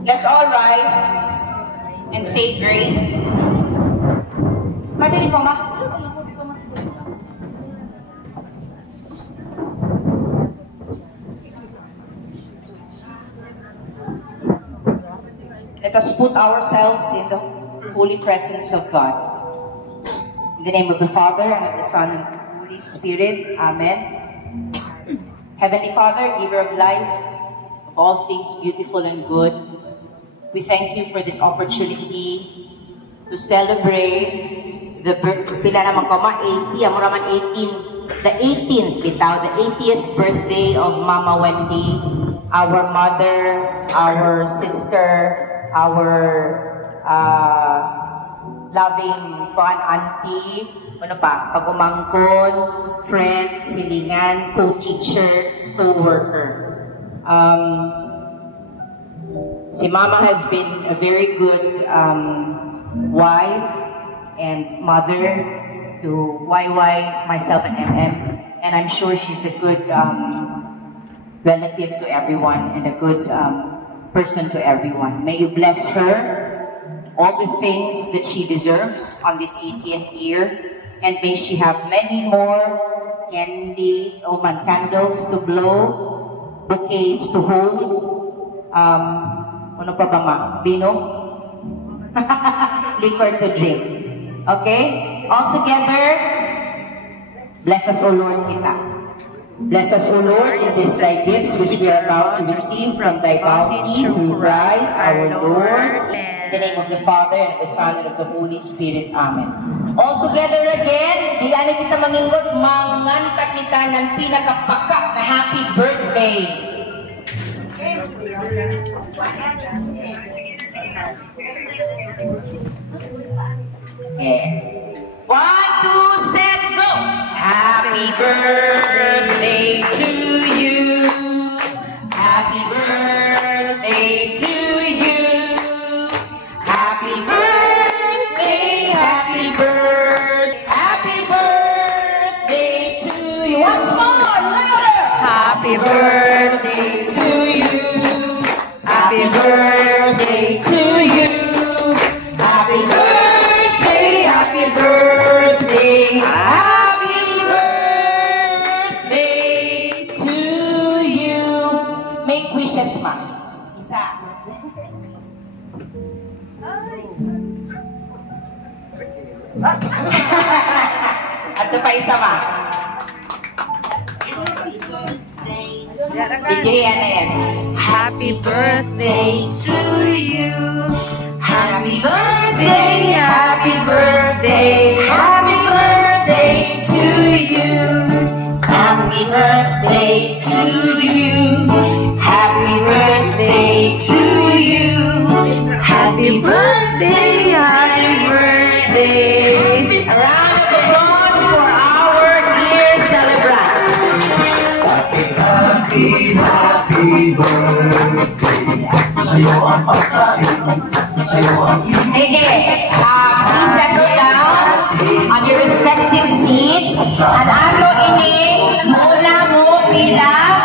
Let's all rise and say grace. Madali po, ma. Let us put ourselves in the holy presence of God. In the name of the Father, and of the Son, and of the Holy Spirit. Amen. Heavenly Father, giver of life, of all things beautiful and good, we thank you for this opportunity to celebrate the pila naman ko ma 80 amo raman 18 the 18th bitaw, the 80th birthday of Mama Wendy, our mother, our sister, our loving auntie, ano pa, pagumangkon, friend, silingan, co-teacher, co-worker. Si Mama has been a very good wife and mother to YY, myself, and MM. And I'm sure she's a good relative to everyone and a good person to everyone. May you bless her, all the things that she deserves on this 80th year, and may she have many more candles to blow, bouquets to hold, ano pa ba ma? Vino? Liquor to drink. Okay? All together, bless us, O Lord, kita. Bless us, O Lord, in these thy gifts which we are about to receive from thy bounty through Christ our Lord. In the name of the Father, and of the Son, and of the Holy Spirit. Amen. All together again, di ano kita mangingod, manganta kita ng pinakapaka na happy birthday. Okay. 1, 2, set, go! Happy birthday to you. Happy birthday to you. Happy birthday, happy birthday, happy birthday to you. Once more, louder! Happy birthday to you. Happy birthday to you. Happy birthday, happy birthday, happy birthday to you. Make wishes, ma. Isa. Ato pa isa, ma. DJ, ano yan? Happy birthday to you. Happy birthday, happy birthday, happy birthday to you. Happy birthday to you. Happy birthday to you. Happy birthday, happy birthday. A round of applause for our dear celebrant. Happy, happy birthday. Sa'yo ang pagkain. Sige, please settle down on your respective seats. At ano ini, mula mo pila